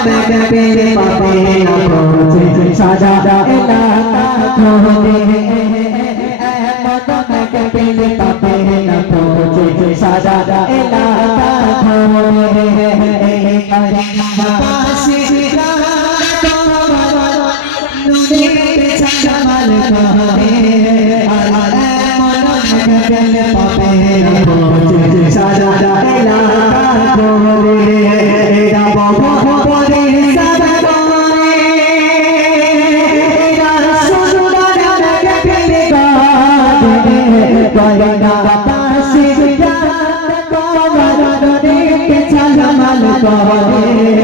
মন পেতে পাবে না পৌঁছে সাজা এলা খোদে মন পেতে পাবে না পৌঁছে সাজা এলা খোদে পাশে ঝলমল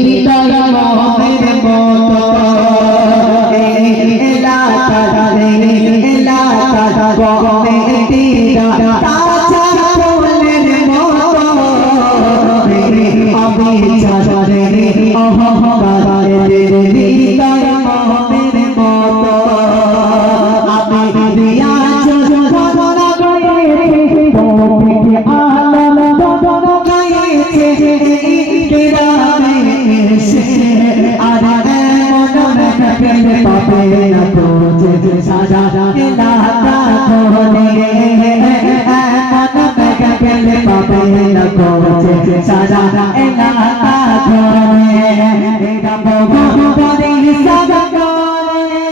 তেরে হৃদয় মনের মতো এই এলাকা এলাকা কমিটিরা তাজা ফুলের মতো অবিচারে অহংকারে তেরে হৃদয় মনের আমি দিয়া আলম যোজনা গাইছে কিরামে মন মেঘে পাবে না তোজে সাজা এলাকা কোনে মন মেঘে পাবে না তোজে সাজা এলাকা কোনে এটা বহু পরে সাজা করে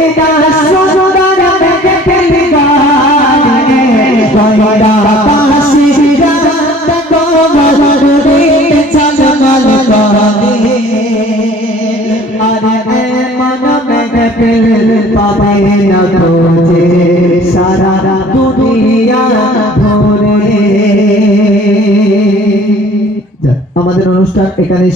এটা সুন্দর মেঘে পাবে না খোঁজে সারা দুনিয়া ধরে আমাদের অনুষ্ঠান এখানে